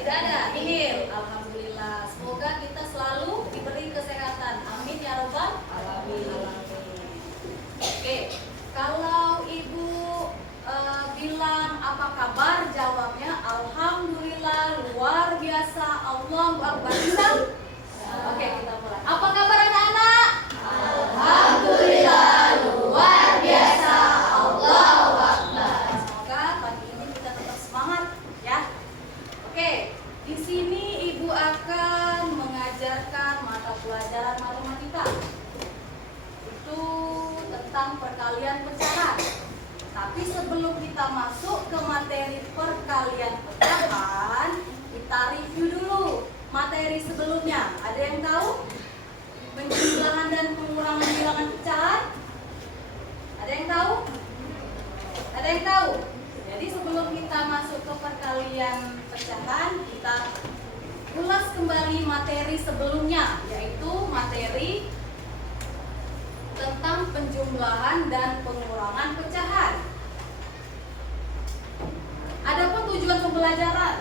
Tidak ada. Nihil. Alhamdulillah. Semoga kita selalu diberi kesehatan. Amin ya robbal alamin. Oke. Kalau ibu bilang apa kabar, jawabnya alhamdulillah, luar biasa, Allahu akbar. Bisa? Oke, kita mulai. Apa kabar anak-anak? Alhamdulillah, luar biasa, Allahu akbar. Semoga pagi ini kita tetap semangat ya. Oke, di sini ibu akan mengajarkan mata pelajaran matematika. Itu tentang perkalian pecahan. Tapi sebelum kita masuk ke materi perkalian pecahan, kita review dulu materi sebelumnya. Ada yang tahu? Penjumlahan dan pengurangan bilangan pecahan? Ada yang tahu? Ada yang tahu? Jadi sebelum kita masuk ke perkalian pecahan, kita ulas kembali materi sebelumnya, yaitu materi tentang penjumlahan dan pengurangan pecahan. Adapun tujuan pembelajaran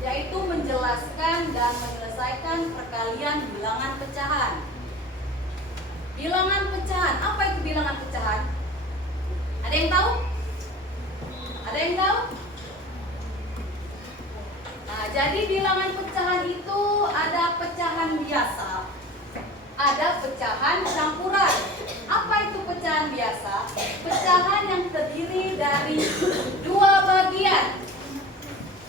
yaitu menjelaskan dan menyelesaikan perkalian bilangan pecahan. Bilangan pecahan, apa itu bilangan pecahan? Ada yang tahu? Ada yang tahu? Nah, jadi bilangan pecahan itu ada pecahan biasa, ada pecahan campuran. Apa itu pecahan biasa? Pecahan yang terdiri dari dua bagian,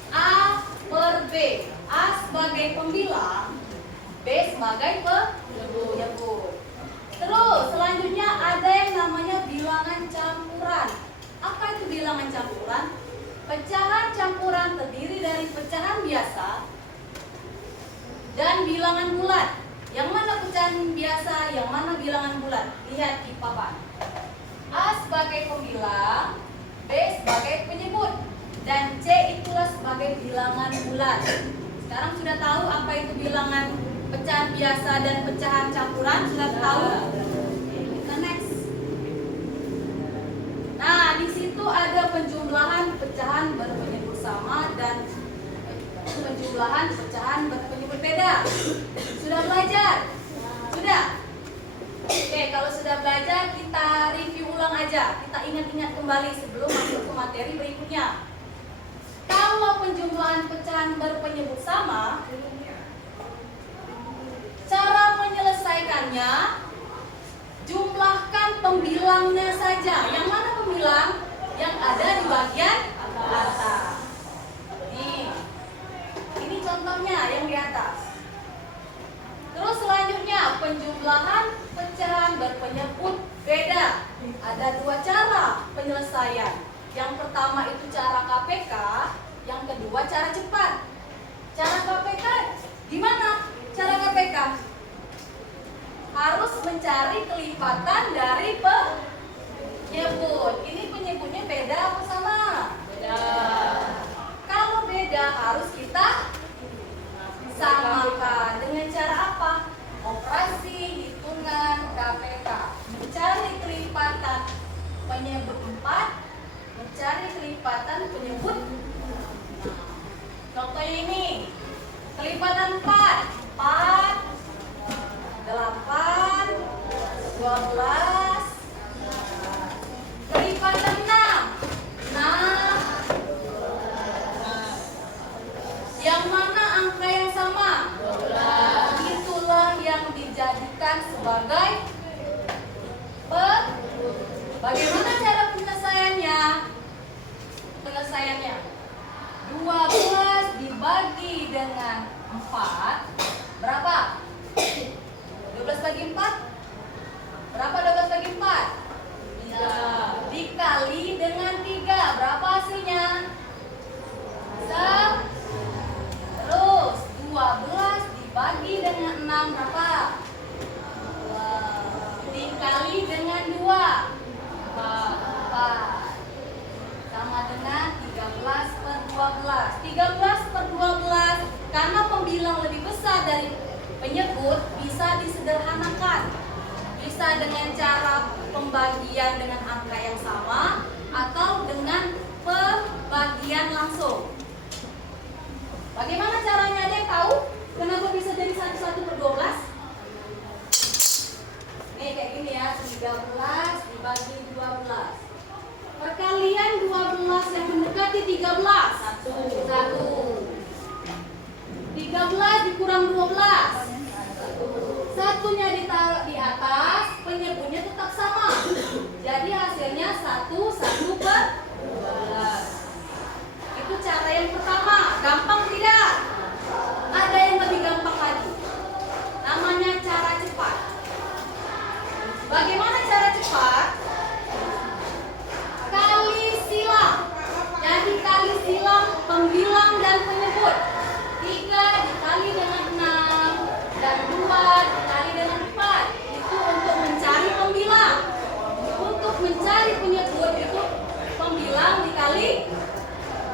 A per B. A sebagai pembilang, B sebagai penyebut. Terus selanjutnya ada yang namanya bilangan campuran. Apa itu bilangan campuran? Pecahan campuran terdiri dari pecahan biasa dan bilangan bulat. Yang mana pecahan biasa, yang mana bilangan bulat? Lihat di papan. A sebagai pembilang, B sebagai penyebut, dan C itulah sebagai bilangan bulat. Sekarang sudah tahu apa itu bilangan pecahan biasa dan pecahan campuran? Sudah tahu? Kita next. Nah, di situ ada penjumlahan pecahan berpenyebut sama dan penjumlahan pecahan berpenyebut beda. Sudah belajar? Sudah? Oke, kalau sudah belajar kita review ulang aja. Kita ingat-ingat kembali sebelum masuk ke materi berikutnya. Kalau penjumlahan pecahan berpenyebut sama, cara menyelesaikannya, jumlahkan pembilangnya saja. Yang mana pembilang? Yang ada di bagian atas. Ini contohnya yang di atas. Terus selanjutnya penjumlahan pecahan berpenyebut beda. Ada dua cara penyelesaian. Yang pertama itu cara KPK, yang kedua cara cepat. Cara KPK gimana? Cara KPK harus mencari kelipatan dari penyebut. Ini penyebutnya beda apa sama? Beda. Kalau beda harus kita samakan. Dengan cara apa? Operasi hitungan KPK. Mencari kelipatan penyebut 4, mencari kelipatan penyebut. Contoh ini, kelipatan 4, 8, 12, kelipatan 6. Yang mana angka yang sama? 12. Itulah yang dijadikan sebagai bagaimana cara penyelesaiannya? Penyelesaiannya 12 dibagi dengan 4 berapa? 12 bagi 4 berapa? 12 bagi 4 3 dikali dengan 3 berapa hasilnya? Terus 12 dibagi dengan 6 berapa? 2 dikali dengan 2 4 sama dengan 13 per 12. 13 per 12 karena pembilang lebih besar dari penyebut bisa disederhanakan. Bisa dengan cara pembagian dengan angka yang sama atau dengan pembagian langsung. Bagaimana caranya? Ada yang tahu kenapa bisa jadi 1/12? Nih kayak gini ya, 13 dibagi 12. Perkalian 12 yang mendekati 13. 1. 13 dikurang 12. Satunya ditaruh di atas, penyebutnya tetap sama. Jadi hasilnya 1/12. Itu cara yang pertama. Gampang tidak? Ada yang lebih gampang lagi. Namanya cara cepat. Bagaimana cara cepat? Kali silang. Jadi kali silang pembilang dan penyebut. 3 dikali dengan 6 dan 2 dikali dengan 4. Itu untuk mencari pembilang. Untuk mencari penyebut itu pembilang dikali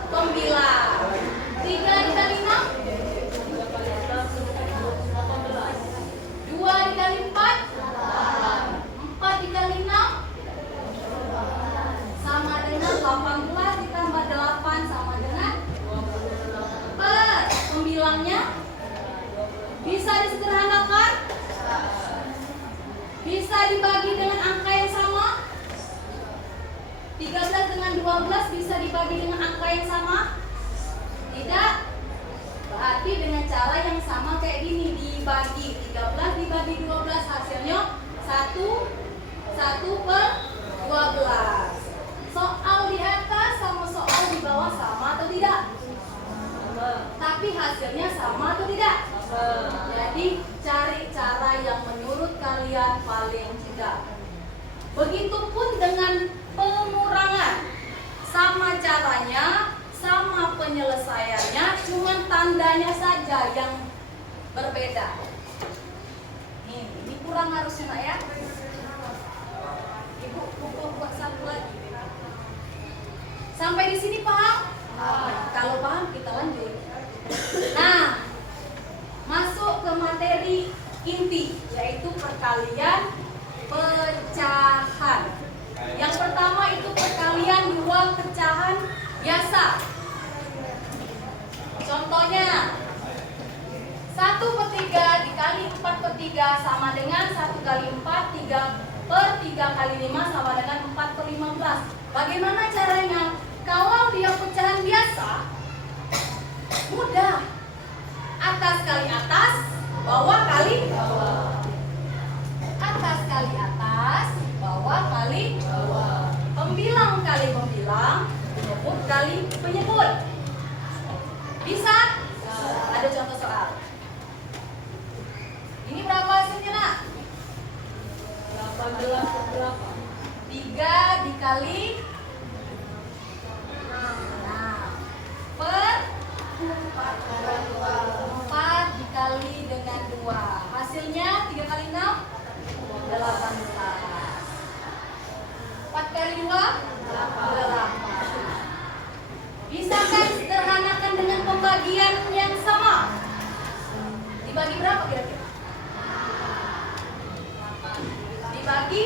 pembilang. 3 dikali 6 2 dikali 4 4 dikali 6 sama dengan 18 ditambah 8 sama dengan pembilangnya bisa disederhanakan, bisa dibagi dengan angka yang sama. 13 dengan 12 bisa dibagi dengan angka yang sama? Tidak. Berarti dengan cara yang sama kayak gini, dibagi 13 dibagi 12 hasilnya 1/12. Soal di atas sama soal di bawah sama atau tidak? Tapi hasilnya sama atau tidak? Jadi cari cara yang menurut kalian paling mudah. Begitupun dengan pengurangan. Sama caranya, sama penyelesaiannya, cuman tandanya saja yang berbeda. Ini kurang harusnya ya. Ibu buat satu lagi. Sampai di sini paham? Kalau paham kita lanjut. Nah, masuk ke materi inti, yaitu perkalian pecahan. Yang pertama itu perkalian dua pecahan biasa. Contohnya 1/3 dikali 4/3 sama dengan 1 kali 4, 3/3 kali 5 sama dengan 4/15. Bagaimana caranya? Kalau dia pecahan biasa, mudah. Atas kali atas, bawah kali bawah. Atas kali atas, bawah kali bawah. Pembilang kali pembilang, penyebut kali penyebut. Bisa? Ada contoh soal. Ini berapa hasilnya, Nak? 18/8. 3 dikali per 4 dikali dengan 2. Hasilnya 3 kali 6 18. 4 kali 2 8. Bisakah sederhanakan dengan pembagian yang sama? Dibagi berapa kira-kira? Dibagi?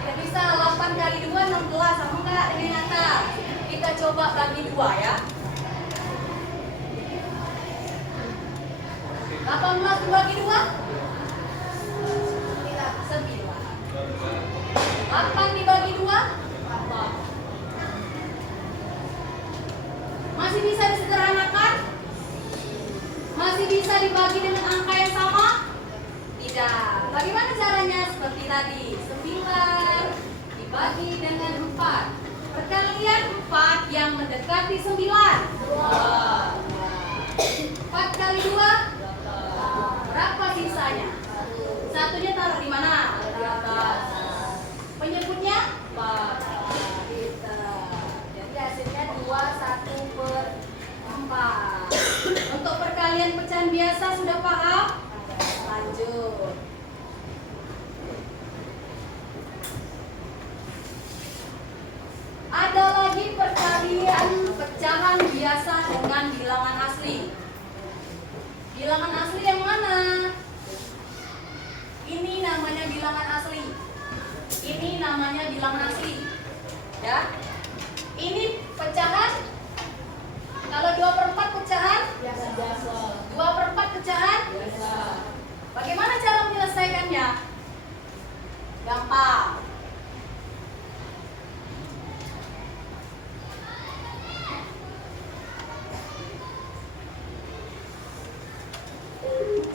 Tidak bisa. 8 kali 2 16 sama enggak dengan nyata? Kita coba bagi 2 ya. 18 dibagi 2 9. 8 dibagi 2 masih bisa disederhanakan? Masih bisa dibagi dengan angka yang sama? Tidak. Bagaimana caranya? Seperti tadi, 9 dibagi dengan 4. Perkalian 4 yang mendekati 9. 4 kali 2 berapa sisanya? Satunya taruh di mana? Di atas. Penyebutnya? 4. Jadi hasilnya 21/4. Untuk perkalian pecahan biasa sudah paham? Lanjut. Ada lagi perkalian pecahan biasa dengan bilangan asli. Bilangan asli yang mana? Ini namanya bilangan asli. Ini namanya bilangan asli. Ya. Ini pecahan. Kalau 2/4 pecahan? Biasa. 2/4 pecahan? Biasa. Bagaimana cara menyelesaikannya? Gampang.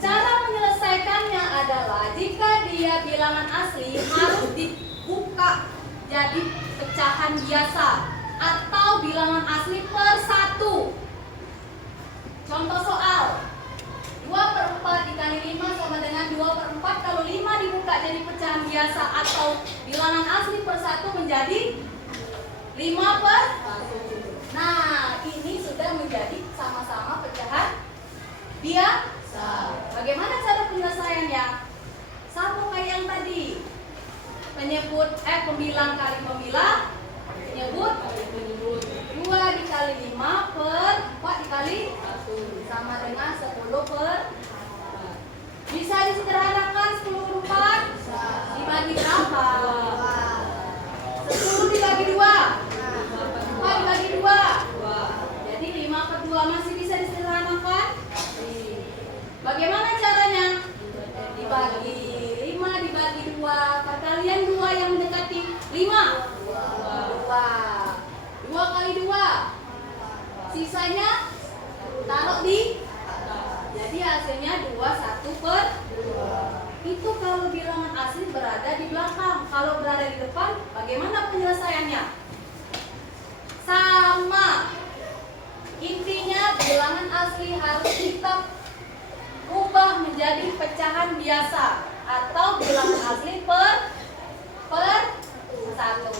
Cara menyelesaikannya adalah jika dia bilangan asli harus dibuka jadi pecahan biasa atau bilangan asli per 1. Contoh soal 2/4 dikali 5 sama dengan 2/4. Kalau 5 dibuka jadi pecahan biasa atau bilangan asli per 1 menjadi 5/1. Nah, ini sudah menjadi sama-sama pecahan biasa. Bagaimana cara penyelesaiannya? Sama kayak yang tadi. Pembilang kali pembilang. Penyebut 2 dikali 5 per 4 dikali 1 sama dengan 10/4. Bisa disederhanakan 10/4 dibagi berapa? 10 dibagi 2 4 dibagi 2. Jadi 5/2 masih bisa disederhanakan. Bagaimana caranya? Dibagi 5 dibagi 2. Perkalian 2 yang mendekati 5. 2 kali 2. Sisanya taruh di. Jadi hasilnya 21/2. Itu kalau bilangan asli berada di belakang. Kalau berada di depan, bagaimana penyelesaiannya? Sama. Intinya bilangan asli harus kita ubah menjadi pecahan biasa atau bilangan asli per 1.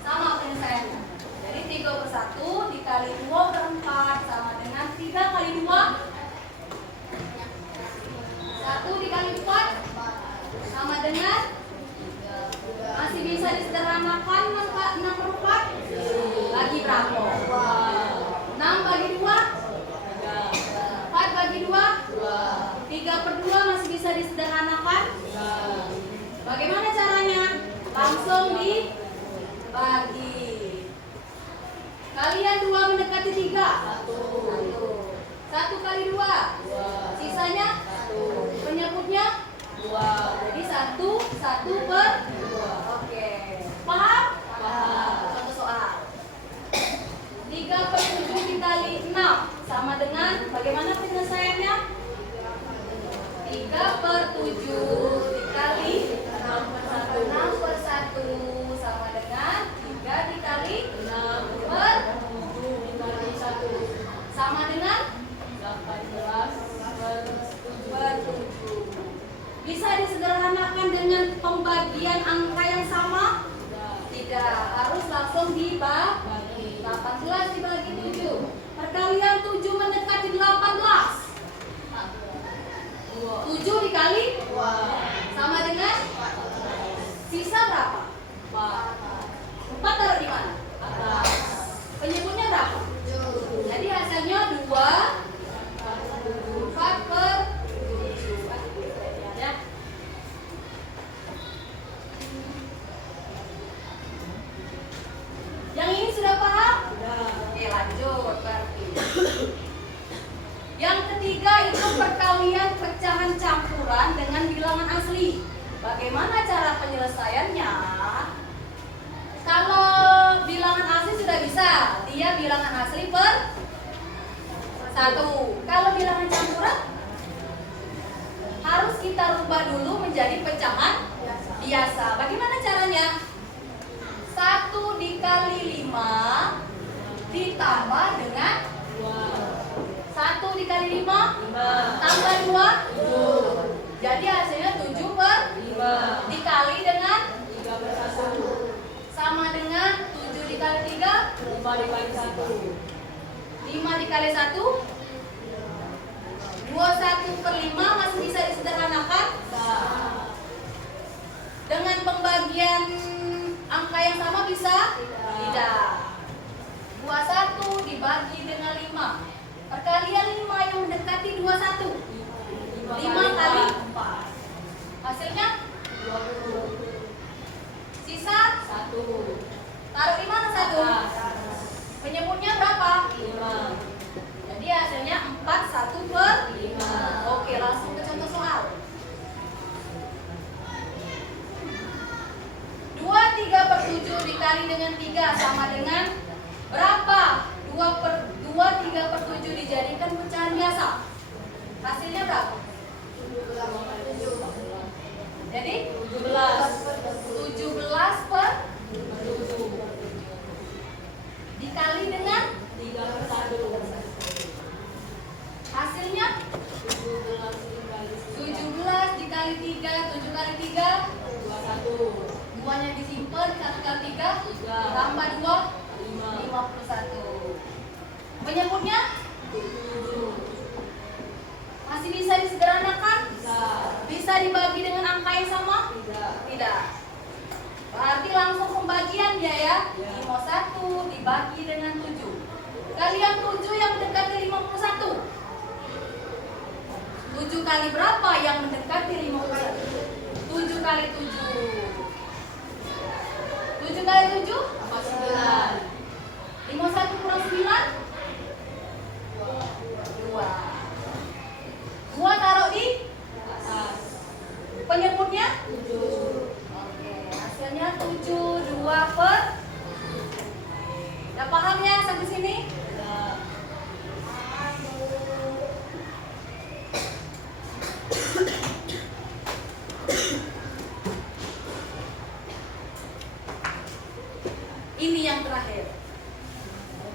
Sama penyelesaiannya. Jadi 3/1 dikali 2/4 sama dengan 3 kali 2. 1 dikali 4 sama dengan, masih bisa disederhanakan 6/4. Bagi berapa? 6 bagi 2. 4 bagi 2. 3/2 masih bisa disederhanakan. Bagaimana caranya? Langsung dibagi. Kalian 2 mendekati 3. 1 kali 2. Sisanya? Penyebutnya? 2. Jadi 1/2. Oke. Paham? Paham. Contoh soal. 3/7 dikali 6 sama dengan, bagaimana penyelesaiannya? 3/7 dikali 6/1 sama dengan 3 dikali 6/1 sama dengan 18/7. Bisa disederhanakan dengan pembagian angka yang sama? Tidak, harus langsung dibagi. 18 dibagi 7. Perkalian 7 mendekati 18. 7 dikali 2 sama dengan, sisa berapa? 4 taruh di mana? Atas. Penyebutnya berapa? 7. Jadi hasilnya 4/7. Ya. Yang ini sudah paham? Oke, lanjut berarti. Yang ketiga itu perkalian pecahan campuran dengan bilangan asli. Bagaimana cara penyelesaiannya? Kalau bilangan asli sudah bisa, dia bilangan asli per 1. Kalau bilangan campuran harus kita rubah dulu menjadi pecahan biasa. Bagaimana caranya? 1 dikali 5 ditambah dengan 1 dikali 5 tambah 2. Jadi hasilnya 7/5 dikali dengan 3/1 sama dengan 7 dikali 3 5 dikali 1. 5 dikali 1 21/5 masih bisa disederhanakan. Dengan pembagian angka yang sama bisa? Tidak. 21 dibagi dengan 5. Perkalian 5 yang mendekati 21. 5 kali 4. Hasilnya 20. Sisa 1. Taruh di mana 1? Penyebutnya berapa? 5. Jadi hasilnya 4 1/5. Oke, langsung ke contoh soal. 2/3/7 dikali dengan 3 sama dengan berapa? 2/3/7 dijadikan pecahan biasa. Hasilnya berapa? Jadi 17/7 dikali dengan 3/1. Hasilnya 17 dikali 3, 7 kali 3 21. 2-nya disimpan, 1 kali 3 tambah 2 51. Penyebutnya masih bisa disederhanakan? Bisa dibagi dengan angka yang sama? Tidak. Berarti langsung pembagian dia ya. 51 dibagi dengan 7. Kalian 7 yang mendekati 51. 7 kali berapa yang mendekati 51? 7 kali 7. 7 kali 7? 9. 51 kurang 9? 2. 2 taruh di atas. Penyebutnya? 7. Oke, hasilnya 7 2 per. Udah paham ya sampai sini? Ini yang terakhir.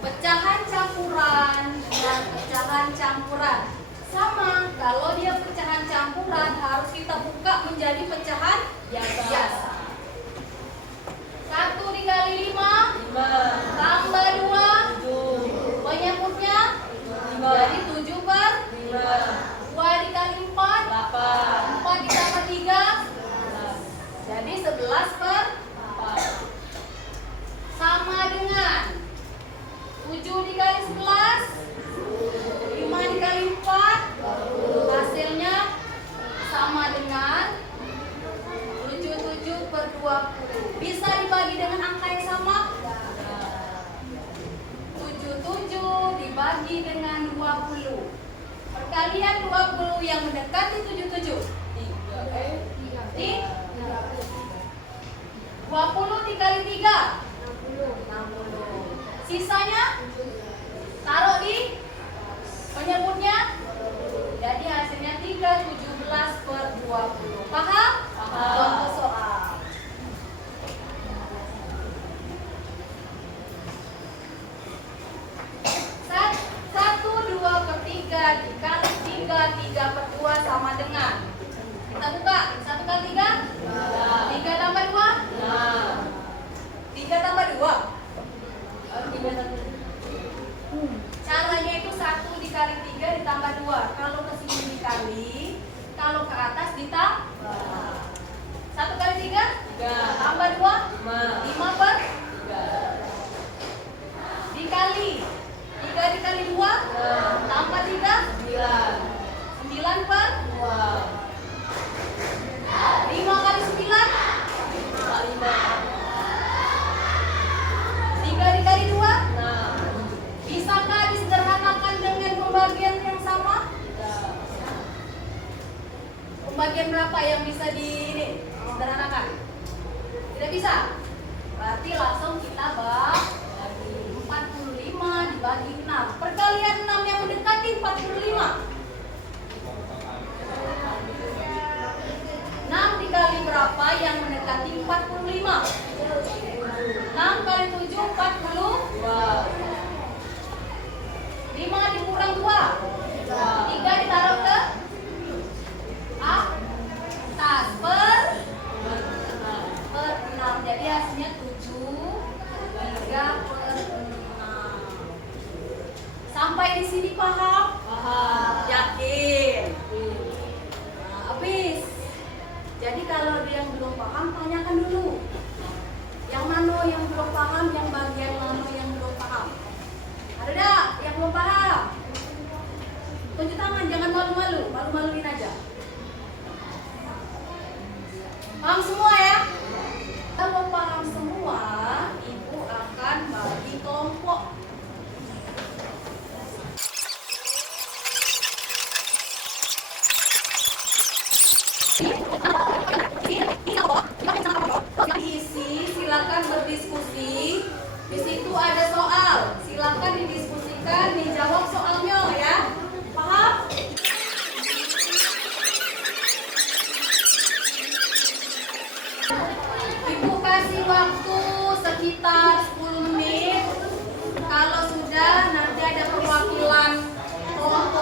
Pecahan campuran dan pecahan campuran. Sama, kalau dia pecahan campuran harus kita buka menjadi pecahan biasa. 1 dikali 5 tambah 2 penyebutnya jadi 7/5. 2 dikali 4 4 ditambah 3 jadi 11/4 sama dengan 7 dikali 11 5 dikali 4 hasilnya sama dengan 77/20. Bisa dibagi dengan angka yang sama? 77 dibagi dengan 20. Perkalian 20 yang mendekati 77. 20 dikali 3 60. Sisanya taruh di penyebutnya. Jadi hasilnya 3/17/20. Paham? Contoh soal. 1/2/3 dikali 3/2 sama dengan. Kita buka. 1 kali 3 3 tambah 2 3 tambah 2. Caranya itu 1 dikali 3 ditambah 2. Kalau ke sini dikali, kalau ke atas ditambah. 1 kali 3 tambah 2 5/3 dikali 3 dikali 2 tambah 3 9/2. 5 kali 9 3 dikali 2 bisakah disederhanakan dengan pembagian yang sama? Pembagian berapa yang bisa disederhanakan? Tidak bisa. Berarti langsung kita bagi 45 dibagi 6. Perkalian 6 yang mendekati 45. 6 dikali berapa yang mendekati 45? 6 kali 7 42. 5 dikurang 2 3 ditaruh ke atas per 6. Jadi hasilnya 7 3/6. Sampai di sini paham? Yakin? Habis. Jadi kalau ada yang belum paham, tanyakan dulu. Yang mana yang belum paham, yang bagian mana yang belum paham. Ada enggak yang belum paham? Tunjuk tangan, jangan malu-malu. Malu-maluin aja. Paham semua ya? Kalau paham semua, Ibu akan bagi kelompok.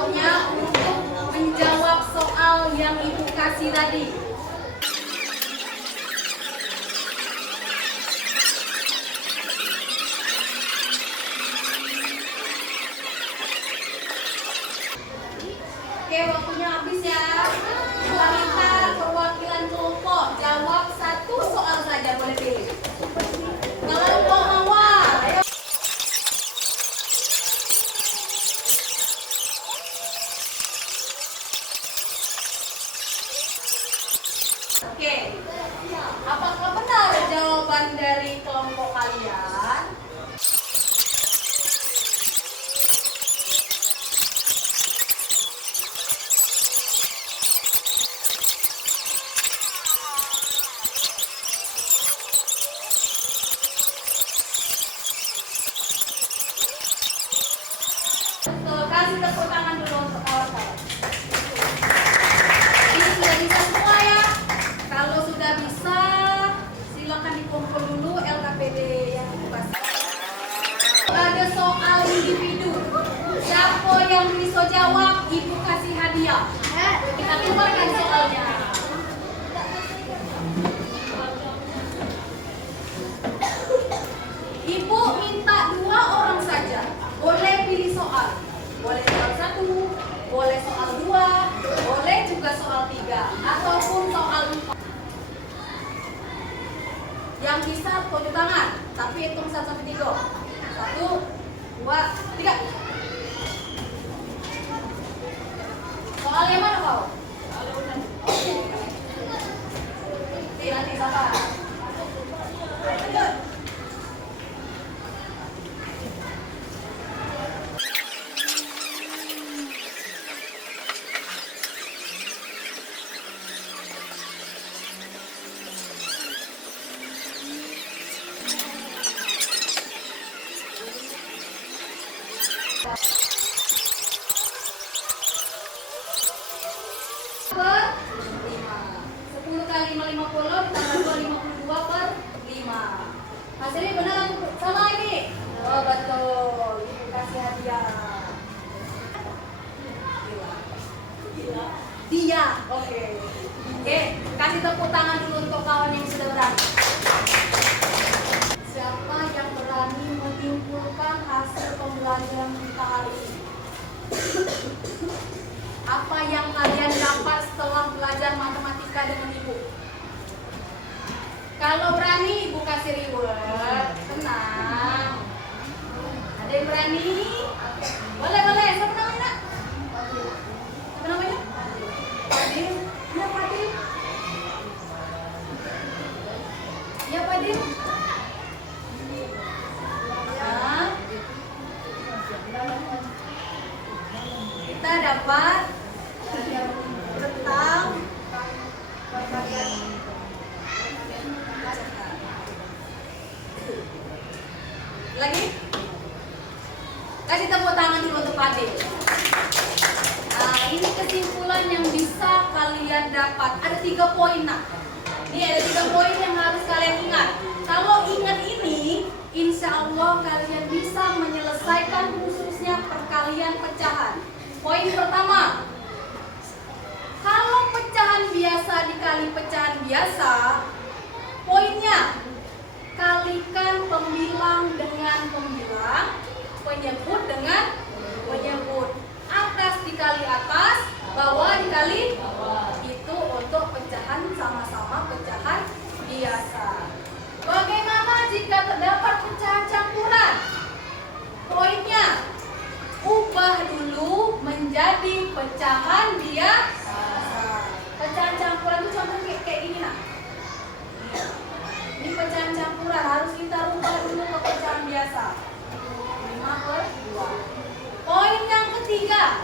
waktunya untuk menjawab soal yang Ibu kasih tadi. Oke, waktunya habis ya. Kita minta perwakilan kelompok jawab satu soal saja, boleh pilih. Kelompok awal, ayo. Oke, apakah benar jawaban dari kelompok kalian? Betul, kasih tepuk tangan dulu untuk kawan-kawan. Ini sudah bisa semua ya. Kalau sudah bisa, silakan dikumpul dulu LKPD yang dibahas. Ada soal individu. Siapa yang bisa jawab, Ibu kasih hadiah. Kita keluarkan soalnya. Ibu minta 2 orang saja. Boleh pilih soal. Boleh soal 1, boleh soal 2, boleh juga soal 3, ataupun soal 4. Yang bisa tunjuk tangan, tapi hitung 1 sampai 3. 1, 2, 3. Soal yang mana kau? Nanti siapa? Lanjut. Per 5. 10 kali 5, 50 ditambah 2, 52 per 5. Hasilnya benar atau salah ini? Oh betul. Ibu kasih hadiah. Dia. Oke. Kasih tepuk tangan dulu untuk kawan yang sudah berani. Siapa yang berani menyimpulkan hasil pembelajaran kita hari ini? Apa yang kalian dapat setelah belajar matematika dengan Ibu? Kalau berani, Ibu kasih reward. Tenang. Ada yang berani? Boleh, boleh. Siapa namanya? Siapa namanya? Fadil. Iya, Fadil. Iya, Fadil. Ya. Kita dapat tentang lagi. Kasih tepuk tangan dulu untuk Fadil. Nah, ini kesimpulan yang bisa kalian dapat. Ada 3 poin nak. Ini ada 3 poin yang harus kalian ingat. Kalau ingat ini, insya Allah kalian bisa menyelesaikan khususnya perkalian pecahan. Poin pertama, kalau pecahan biasa dikali pecahan biasa, poinnya kalikan pembilang dengan pembilang, penyebut dengan penyebut. Atas dikali atas, bawah dikali bawah. Itu untuk pecahan sama-sama pecahan biasa. Bagaimana jika terdapat pecahan campuran? Poinnya, ubah dulu menjadi pecahan biasa. Pecahan campuran itu contohnya kayak gini nak. Ini pecahan campuran harus kita ubah dulu ke pecahan biasa. 5/2. Poin yang ketiga,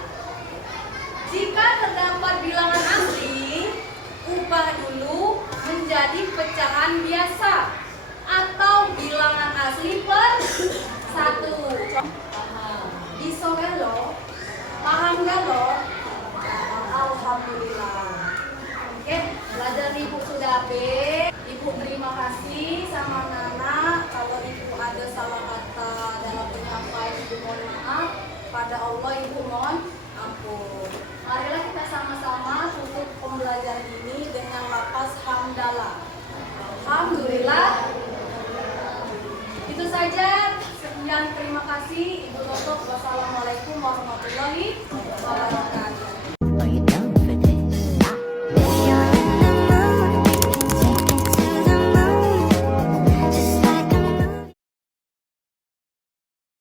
jika terdapat bilangan asli, ubah dulu menjadi pecahan biasa atau bilangan asli per 1. Bisa gak lo? Paham gak lo? Alhamdulillah. Oke, belajar Ibu sudah habis. Ibu terima kasih sama Nana. Kalau Ibu ada salah kata dalam penyampaian, Ibu mohon maaf. Pada Allah Ibu mohon ampun. tutup. Wassalamualaikum warahmatullahi wabarakatuh.